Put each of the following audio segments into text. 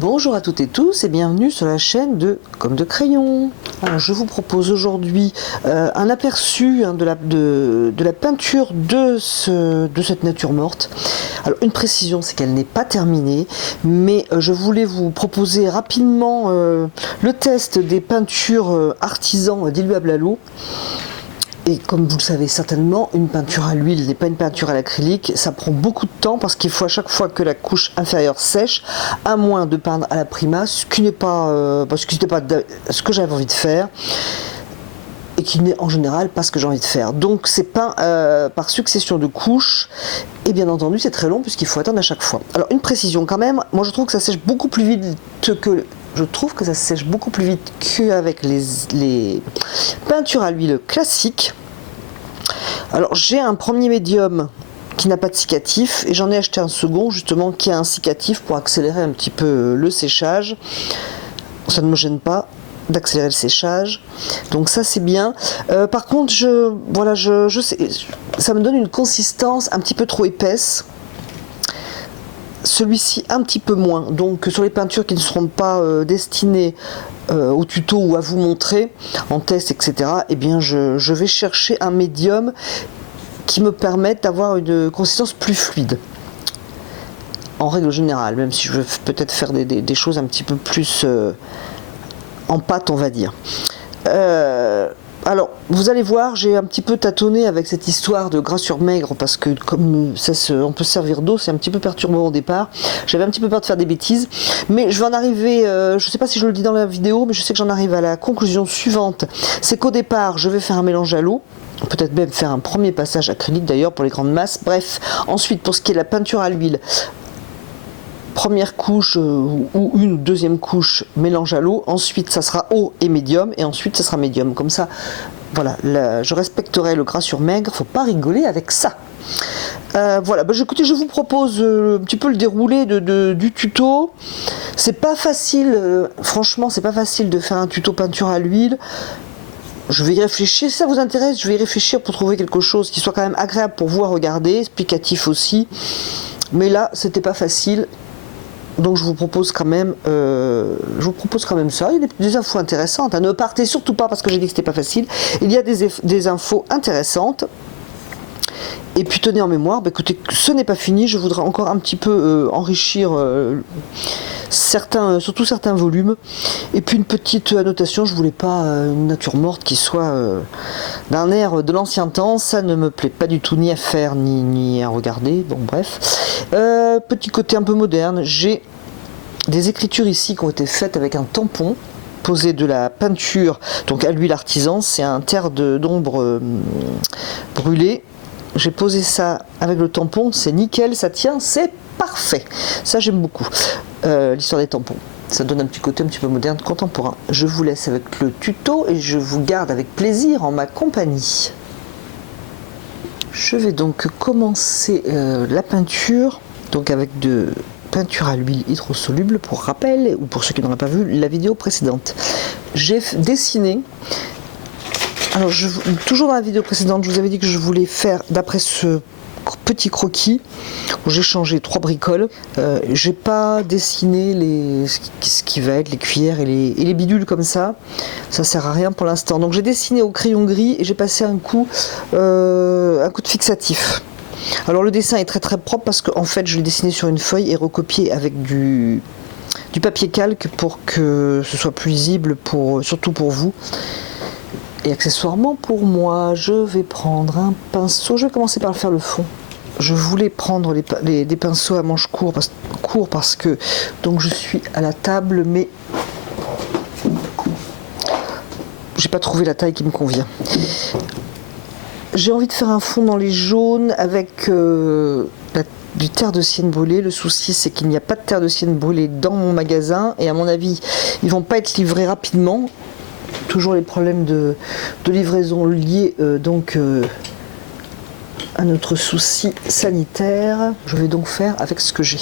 Bonjour à toutes et tous et bienvenue sur la chaîne de Comme de Crayon. Alors, je vous propose aujourd'hui un aperçu de la peinture de cette nature morte. Alors une précision, c'est qu'elle n'est pas terminée, mais je voulais vous proposer rapidement le test des peintures artisans diluables à l'eau. Et comme vous le savez certainement, une peinture à l'huile n'est pas une peinture à l'acrylique, ça prend beaucoup de temps parce qu'il faut à chaque fois que la couche inférieure sèche, à moins de peindre à la prima, ce qui n'est pas, ce que j'avais envie de faire, et qui n'est en général pas ce que j'ai envie de faire. Donc c'est peint par succession de couches, et bien entendu c'est très long puisqu'il faut attendre à chaque fois. Alors une précision quand même, moi je trouve que ça sèche beaucoup plus vite que... Je trouve que ça sèche beaucoup plus vite qu'avec les peintures à l'huile classiques. Alors j'ai un premier médium qui n'a pas de cicatif et j'en ai acheté un second justement qui a un cicatif pour accélérer un petit peu le séchage. Ça ne me gêne pas d'accélérer le séchage, donc ça c'est bien. Par contre je sais, ça me donne une consistance un petit peu trop épaisse. Celui-ci un petit peu moins, donc sur les peintures qui ne seront pas destinées au tuto ou à vous montrer en test, etc., eh bien je vais chercher un médium qui me permette d'avoir une consistance plus fluide en règle générale, même si je veux peut-être faire des choses un petit peu plus en pâte, on va dire. Alors, vous allez voir, j'ai un petit peu tâtonné avec cette histoire de gras sur maigre parce que comme on peut servir d'eau, c'est un petit peu perturbant au départ. J'avais un petit peu peur de faire des bêtises, mais je vais en arriver, je ne sais pas si je le dis dans la vidéo, mais je sais que j'en arrive à la conclusion suivante. C'est qu'au départ, je vais faire un mélange à l'eau, peut-être même faire un premier passage acrylique d'ailleurs pour les grandes masses. Bref, ensuite pour ce qui est de la peinture à l'huile, première couche ou une deuxième couche mélange à l'eau, ensuite ça sera eau et médium, et ensuite ça sera médium. Comme ça, voilà, je respecterai le gras sur maigre, faut pas rigoler avec ça. Voilà, écoutez, je vous propose un petit peu le déroulé du tuto. C'est pas facile, franchement, c'est pas facile de faire un tuto peinture à l'huile. Je vais y réfléchir, si ça vous intéresse, je vais y réfléchir pour trouver quelque chose qui soit quand même agréable pour vous à regarder, explicatif aussi. Mais là, c'était pas facile. Donc je vous propose quand même ça. Il y a des infos intéressantes. Ne partez surtout pas parce que j'ai dit que c'était pas facile. Il y a des infos intéressantes. Et puis tenez en mémoire, écoutez, ce n'est pas fini. Je voudrais encore un petit peu enrichir surtout certains volumes. Et puis une petite annotation. Je voulais pas une nature morte qui soit d'un air de l'ancien temps. Ça ne me plaît pas du tout, ni à faire ni à regarder. Bon bref. Petit côté un peu moderne. J'ai des écritures ici qui ont été faites avec un tampon posé de la peinture donc à l'huile artisan. C'est un terre d'ombre brûlée. J'ai posé ça avec le tampon, c'est nickel, ça tient, c'est parfait. Ça j'aime beaucoup l'histoire des tampons. Ça donne un petit côté un petit peu moderne, contemporain. Je vous laisse avec le tuto et je vous garde avec plaisir en ma compagnie. Je vais donc commencer la peinture donc avec de peinture à l'huile hydrosoluble pour rappel, ou pour ceux qui n'auraient pas vu la vidéo précédente. J'ai dessiné, alors toujours dans la vidéo précédente, je vous avais dit que je voulais faire d'après ce petit croquis où j'ai changé 3 bricoles. J'ai pas dessiné ce qui va être les cuillères et les bidules comme ça sert à rien pour l'instant. Donc j'ai dessiné au crayon gris et j'ai passé un coup de fixatif. Alors le dessin est très très propre parce qu'en fait je l'ai dessiné sur une feuille et recopié avec du papier calque pour que ce soit plus lisible, surtout pour vous. Et accessoirement pour moi, je vais prendre un pinceau. Je vais commencer par faire le fond. Je voulais prendre des pinceaux à manches courtes parce que donc je suis à la table, mais j'ai pas trouvé la taille qui me convient. J'ai envie de faire un fond dans les jaunes avec du terre de sienne brûlée. Le souci c'est qu'il n'y a pas de terre de sienne brûlée dans mon magasin et à mon avis ils vont pas être livrés rapidement. Toujours les problèmes de livraison liés à notre souci sanitaire. Je vais donc faire avec ce que j'ai.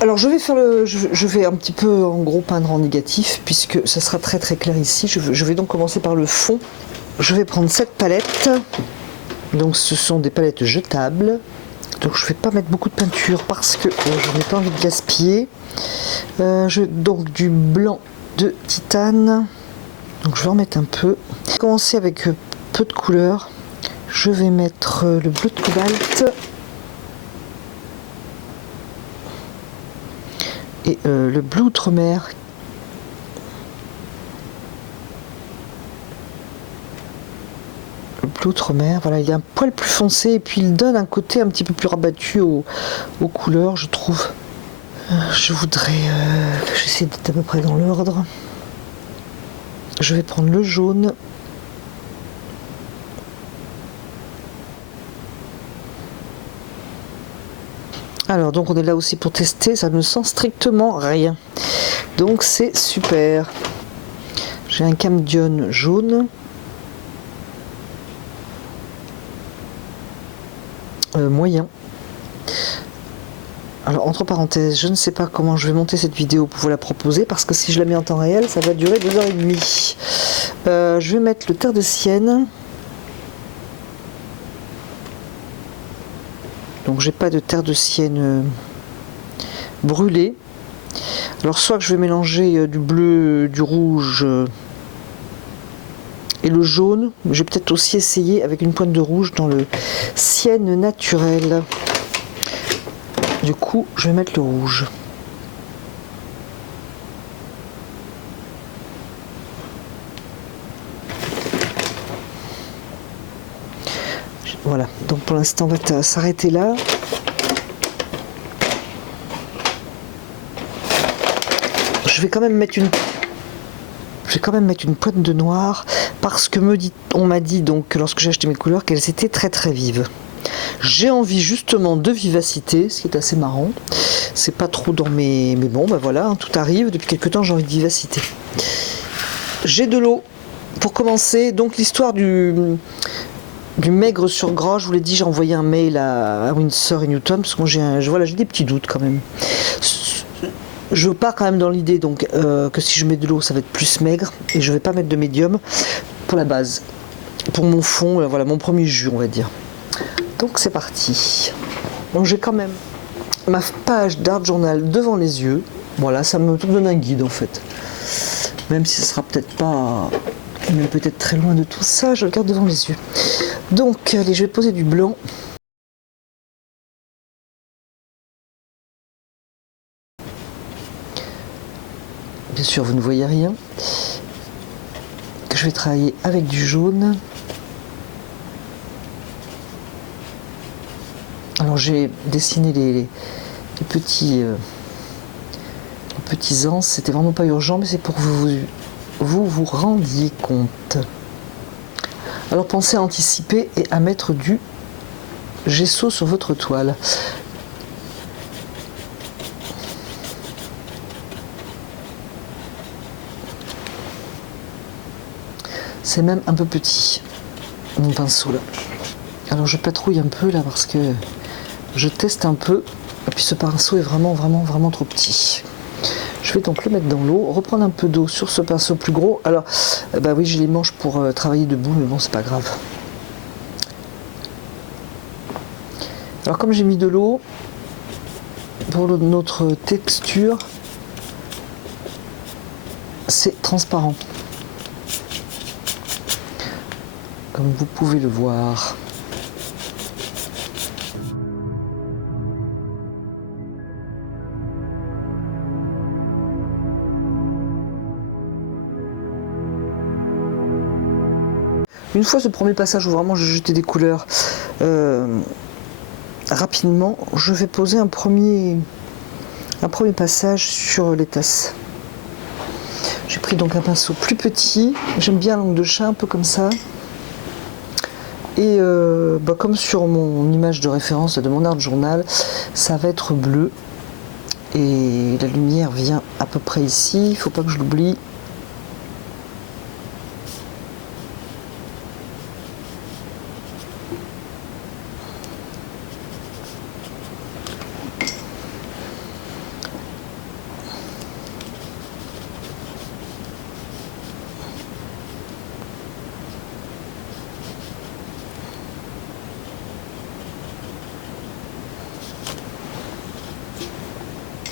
Alors je vais un petit peu en gros peindre en négatif puisque ça sera très très clair ici. Je vais donc commencer par le fond. Je vais prendre cette palette. Donc ce sont des palettes jetables Donc je vais pas mettre beaucoup de peinture parce que je n'ai pas envie de gaspiller. Donc du blanc de titane. Donc je vais en mettre un peu. Je vais commencer avec peu de couleurs. Je vais mettre le bleu de cobalt. Et le bleu outre-mer. Le bleu outre-mer, voilà, il est un poil plus foncé et puis il donne un côté un petit peu plus rabattu aux couleurs, je trouve. Je voudrais que j'essaie d'être à peu près dans l'ordre. Je vais prendre le jaune. Alors donc on est là aussi pour tester, ça ne sent strictement rien. Donc c'est super. J'ai un camdion jaune. Moyen. Alors entre parenthèses, je ne sais pas comment je vais monter cette vidéo pour vous la proposer parce que si je la mets en temps réel, ça va durer 2h30. Je vais mettre le terre de sienne. Donc j'ai pas de terre de sienne brûlée. Alors soit que je vais mélanger du bleu, du rouge et le jaune. Je vais peut-être aussi essayer avec une pointe de rouge dans le sienne naturel. Du coup, je vais mettre le rouge. Voilà, donc pour l'instant on va s'arrêter là. Je vais quand même mettre une pointe de noir parce que on m'a dit donc lorsque j'ai acheté mes couleurs qu'elles étaient très très vives. J'ai envie justement de vivacité, ce qui est assez marrant. C'est pas trop dans mes... Mais bon, bah voilà, hein, tout arrive. Depuis quelques temps, j'ai envie de vivacité. J'ai de l'eau. Pour commencer, donc l'histoire du maigre sur gras, je vous l'ai dit, j'ai envoyé un mail à Winsor et Newton, parce que moi j'ai des petits doutes quand même. Je pars quand même dans l'idée donc que si je mets de l'eau, ça va être plus maigre, et je vais pas mettre de médium pour la base. Pour mon fond, voilà, mon premier jus, on va dire. Donc c'est parti. Bon, j'ai quand même ma page d'art journal devant les yeux. Voilà, ça me donne un guide en fait. Même si ce sera peut-être pas... Mais peut-être très loin de tout ça, je le garde devant les yeux. Donc, allez, je vais poser du blanc. Bien sûr, vous ne voyez rien. Je vais travailler avec du jaune. Alors j'ai dessiné les petits anses, c'était vraiment pas urgent, mais c'est pour que vous rendiez compte. Alors pensez à anticiper et à mettre du gesso sur votre toile. C'est même un peu petit, mon pinceau là. Alors je patrouille un peu là parce que je teste un peu, et puis ce pinceau est vraiment trop petit. Je vais donc le mettre dans l'eau, reprendre un peu d'eau sur ce pinceau plus gros. Alors, bah oui, j'ai les manches pour travailler debout, mais bon, c'est pas grave. Alors comme j'ai mis de l'eau, pour notre texture, c'est transparent. Comme vous pouvez le voir. Une fois ce premier passage où vraiment j'ai jeté des couleurs rapidement, je vais poser un premier passage sur les tasses. J'ai pris donc un pinceau plus petit, j'aime bien l'angle de chat, un peu comme ça. Et comme sur mon image de référence de mon art journal, ça va être bleu. Et la lumière vient à peu près ici, il ne faut pas que je l'oublie.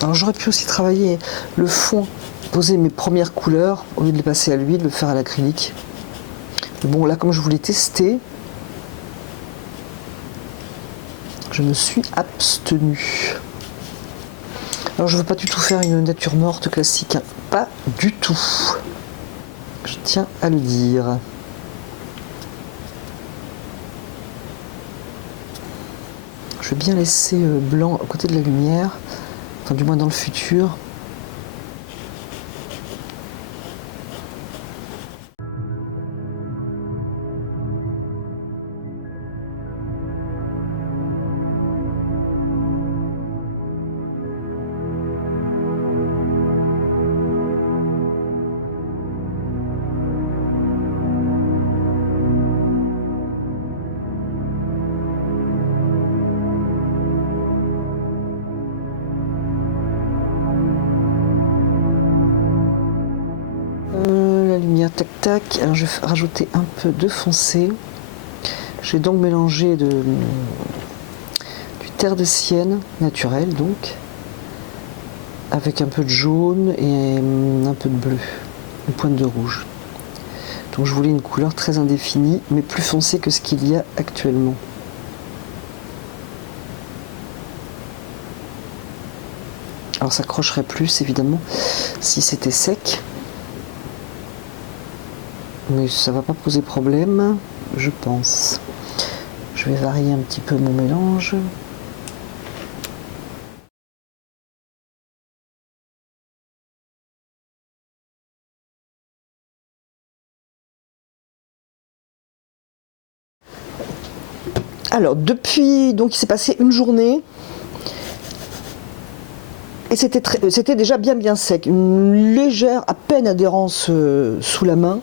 Alors j'aurais pu aussi travailler le fond, poser mes premières couleurs, au lieu de les passer à l'huile, le faire à l'acrylique. Mais bon, là, comme je voulais tester, je me suis abstenue. Alors je ne veux pas du tout faire une nature morte classique, hein. Pas du tout. Je tiens à le dire. Je vais bien laisser blanc à côté de la lumière, enfin du moins dans le futur. La lumière tac tac. Alors je vais rajouter un peu de foncé. J'ai donc mélangé du terre de sienne naturel donc, avec un peu de jaune et un peu de bleu, une pointe de rouge. Donc je voulais une couleur très indéfinie mais plus foncée que ce qu'il y a actuellement. Alors ça accrocherait plus évidemment si c'était sec. Mais ça va pas poser problème, je pense. Je vais varier un petit peu mon mélange. Alors depuis, donc il s'est passé une journée. Et c'était déjà bien sec, une légère, à peine adhérence sous la main.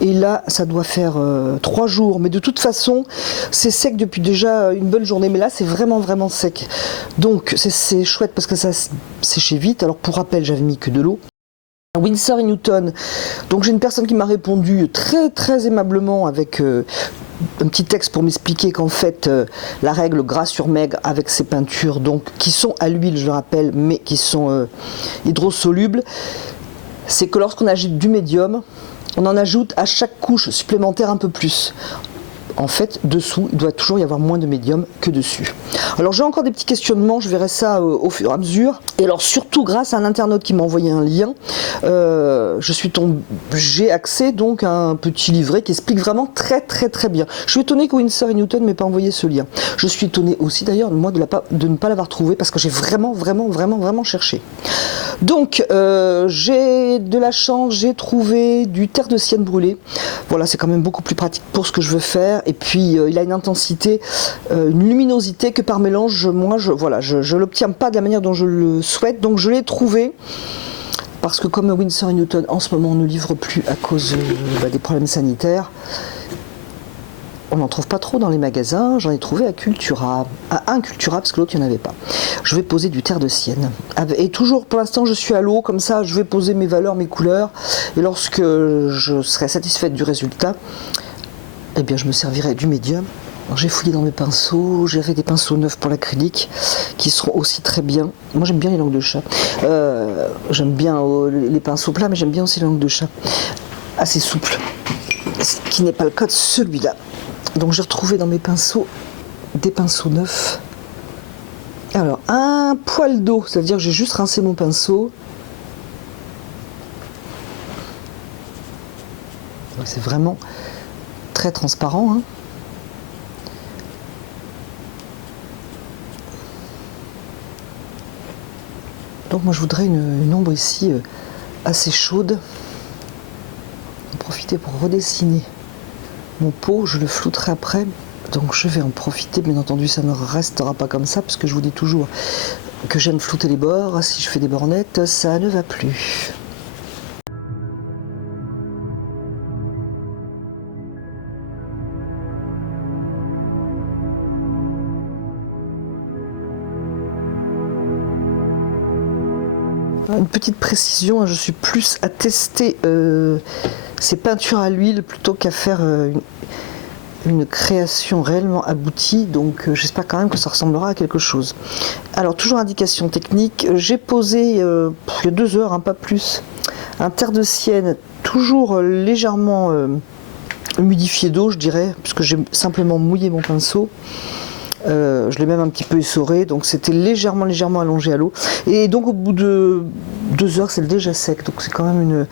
Et là, ça doit faire 3 jours. Mais de toute façon, c'est sec depuis déjà une bonne journée. Mais là, c'est vraiment sec. Donc, c'est chouette parce que ça séchait vite. Alors, pour rappel, j'avais mis que de l'eau. Winsor & Newton. Donc, j'ai une personne qui m'a répondu très aimablement avec un petit texte pour m'expliquer qu'en fait la règle gras sur maigre avec ces peintures donc qui sont à l'huile, je le rappelle, mais qui sont hydrosolubles, c'est que lorsqu'on ajoute du médium, on en ajoute à chaque couche supplémentaire un peu plus. En fait, dessous, il doit toujours y avoir moins de médium que dessus. Alors j'ai encore des petits questionnements, je verrai ça au fur et à mesure. Et alors surtout grâce à un internaute qui m'a envoyé un lien, j'ai accès donc à un petit livret qui explique vraiment très bien. Je suis étonnée que Winsor & Newton m'ait pas envoyé ce lien. Je suis étonnée aussi d'ailleurs moi de ne pas l'avoir trouvé parce que j'ai vraiment cherché. Donc j'ai de la chance, j'ai trouvé du terre de sienne brûlée. Voilà, c'est quand même beaucoup plus pratique pour ce que je veux faire. Et puis il a une intensité, une luminosité que par mélange, moi je l'obtiens pas de la manière dont je le souhaite. Donc je l'ai trouvé parce que comme Winsor & Newton en ce moment ne livre plus à cause des problèmes sanitaires, on n'en trouve pas trop dans les magasins. J'en ai trouvé à Cultura, à un Cultura parce que l'autre il n'y en avait pas. Je vais poser du terre de sienne et toujours pour l'instant je suis à l'eau comme ça, je vais poser mes valeurs, mes couleurs et lorsque je serai satisfaite du résultat, eh bien je me servirai du médium. J'ai fouillé dans mes pinceaux, j'avais des pinceaux neufs pour l'acrylique qui seront aussi très bien. Moi j'aime bien les langues de chat, j'aime bien les pinceaux plats, mais j'aime bien aussi les langues de chat assez souples, ce qui n'est pas le cas de celui-là. Donc j'ai retrouvé dans mes pinceaux des pinceaux neufs. Alors un poil d'eau, c'est-à-dire que j'ai juste rincé mon pinceau. C'est vraiment très transparent, hein. Donc moi je voudrais une ombre ici assez chaude. En profiter pour redessiner mon pot, je le flouterai après. Donc je vais en profiter, bien entendu ça ne restera pas comme ça, parce que je vous dis toujours que j'aime flouter les bords. Si je fais des bornettes, ça ne va plus. Une petite précision, je suis plus à tester ces peintures à l'huile plutôt qu'à faire une création réellement aboutie, donc j'espère quand même que ça ressemblera à quelque chose. Alors toujours indication technique, j'ai posé il y a 2 heures, hein, pas plus, un terre de sienne toujours légèrement humidifié d'eau, je dirais, puisque j'ai simplement mouillé mon pinceau. Je l'ai même un petit peu essoré, donc c'était légèrement allongé à l'eau. Et donc au bout de 2 heures, c'est déjà sec, donc c'est quand même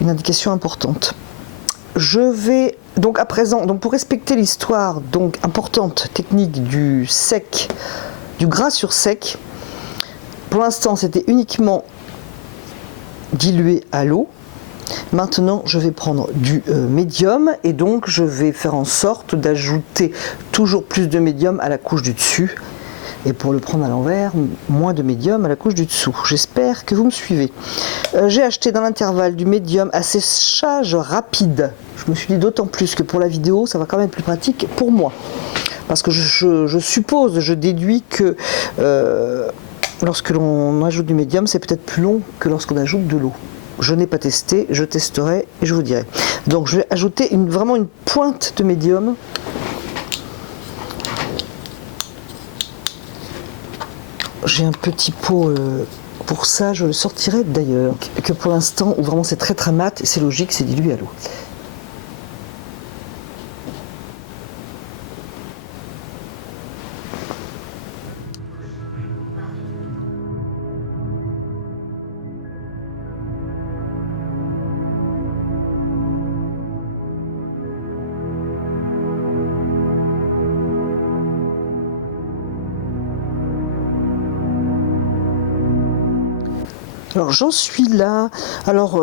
une indication importante. Je vais donc à présent, donc pour respecter l'histoire donc importante technique du sec, du gras sur sec. Pour l'instant, c'était uniquement dilué à l'eau. Maintenant, je vais prendre du médium et donc je vais faire en sorte d'ajouter toujours plus de médium à la couche du dessus. Et pour le prendre à l'envers, moins de médium à la couche du dessous. J'espère que vous me suivez. J'ai acheté dans l'intervalle du médium à séchage rapide. Je me suis dit d'autant plus que pour la vidéo, ça va quand même être plus pratique pour moi. Parce que je suppose, je déduis que lorsque l'on ajoute du médium, c'est peut-être plus long que lorsqu'on ajoute de l'eau. Je n'ai pas testé, je testerai et je vous dirai. Donc je vais ajouter vraiment une pointe de médium. J'ai un petit pot pour ça, je le sortirai d'ailleurs. Que pour l'instant, où vraiment c'est très mat, et c'est logique, c'est dilué à l'eau. Alors j'en suis là. Alors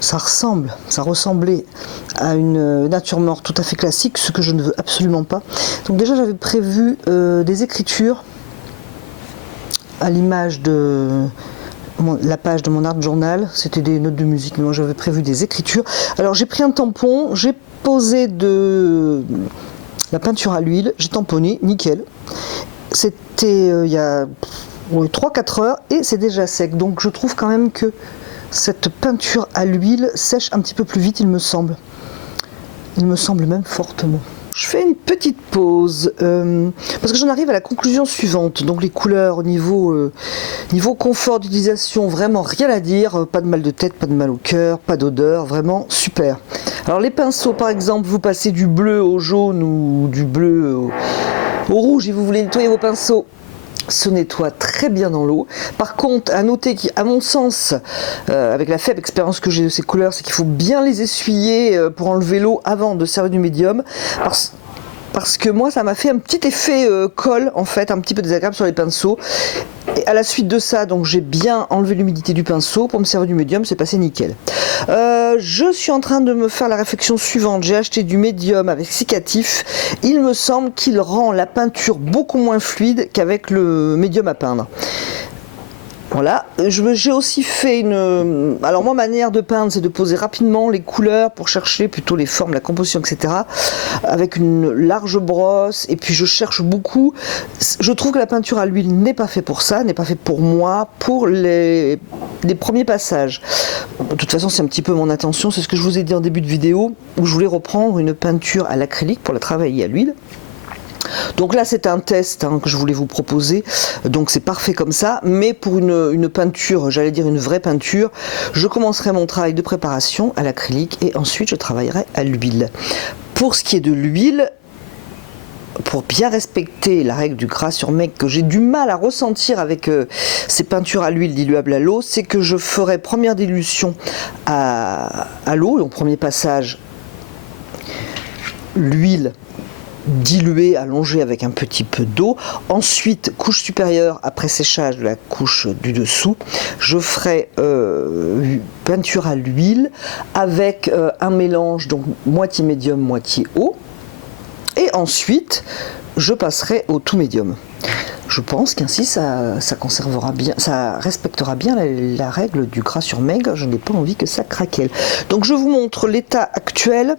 ça ressemblait à une nature morte tout à fait classique, ce que je ne veux absolument pas. Donc déjà j'avais prévu des écritures à l'image de la page de mon art journal. C'était des notes de musique, mais moi j'avais prévu des écritures. Alors j'ai pris un tampon, j'ai posé de la peinture à l'huile, j'ai tamponné, nickel. C'était il y a 3-4 heures et c'est déjà sec, donc je trouve quand même que cette peinture à l'huile sèche un petit peu plus vite, il me semble même fortement. Je fais une petite pause parce que j'en arrive à la conclusion suivante. Donc les couleurs au niveau confort d'utilisation, vraiment rien à dire, pas de mal de tête, pas de mal au cœur, pas d'odeur, vraiment super. Alors les pinceaux par exemple, vous passez du bleu au jaune ou du bleu au rouge et vous voulez nettoyer vos pinceaux, se nettoie très bien dans l'eau. Par contre, à noter qu'à mon sens, avec la faible expérience que j'ai de ces couleurs, c'est qu'il faut bien les essuyer pour enlever l'eau avant de servir du médium. Parce que moi, ça m'a fait un petit effet colle, en fait, un petit peu désagréable sur les pinceaux. Et à la suite de ça, donc j'ai bien enlevé l'humidité du pinceau pour me servir du médium, c'est passé nickel. Je suis en train de me faire la réflexion suivante. J'ai acheté du médium avec cicatif. Il me semble qu'il rend la peinture beaucoup moins fluide qu'avec le médium à peindre. Voilà, j'ai aussi fait une... Alors moi, ma manière de peindre, c'est de poser rapidement les couleurs pour chercher plutôt les formes, la composition, etc. Avec une large brosse, et puis je cherche beaucoup. Je trouve que la peinture à l'huile n'est pas fait pour ça, n'est pas fait pour moi, pour les premiers passages. De toute façon, c'est un petit peu mon intention, c'est ce que je vous ai dit en début de vidéo, où je voulais reprendre une peinture à l'acrylique pour la travailler à l'huile. Donc là c'est un test que je voulais vous proposer, donc c'est parfait comme ça, mais pour une peinture, j'allais dire une vraie peinture, je commencerai mon travail de préparation à l'acrylique et ensuite je travaillerai à l'huile. Pour ce qui est de l'huile, pour bien respecter la règle du gras sur maigre que j'ai du mal à ressentir avec ces peintures à l'huile diluables à l'eau, c'est que je ferai première dilution à l'eau, donc premier passage, l'huile dilué, allongé avec un petit peu d'eau. Ensuite, couche supérieure, après séchage de la couche du dessous, je ferai peinture à l'huile avec un mélange, donc moitié médium, moitié eau. Et ensuite, je passerai au tout médium. Je pense qu'ainsi ça conservera bien, ça respectera bien la règle du gras sur maigre. Je n'ai pas envie que ça craquelle. Donc je vous montre l'état actuel.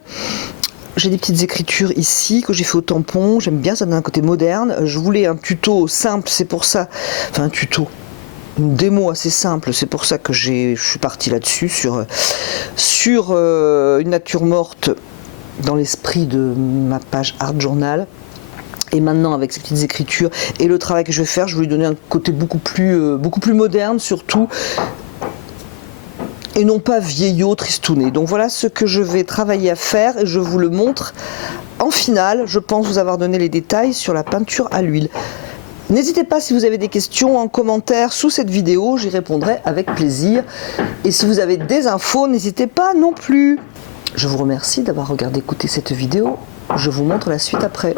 J'ai des petites écritures ici que j'ai fait au tampon, j'aime bien, ça donne un côté moderne. Je voulais un tuto simple, c'est pour ça, enfin un tuto, une démo assez simple, c'est pour ça que je suis parti là-dessus sur une nature morte dans l'esprit de ma page Art Journal. Et maintenant, avec ces petites écritures et le travail que je vais faire, je vais lui donner un côté beaucoup plus moderne surtout, et non pas vieillot, tristouné. Donc voilà ce que je vais travailler à faire, et je vous le montre en finale. Je pense vous avoir donné les détails sur la peinture à l'huile. N'hésitez pas si vous avez des questions en commentaire sous cette vidéo, j'y répondrai avec plaisir. Et si vous avez des infos, n'hésitez pas non plus. Je vous remercie d'avoir regardé, écouté cette vidéo. Je vous montre la suite après.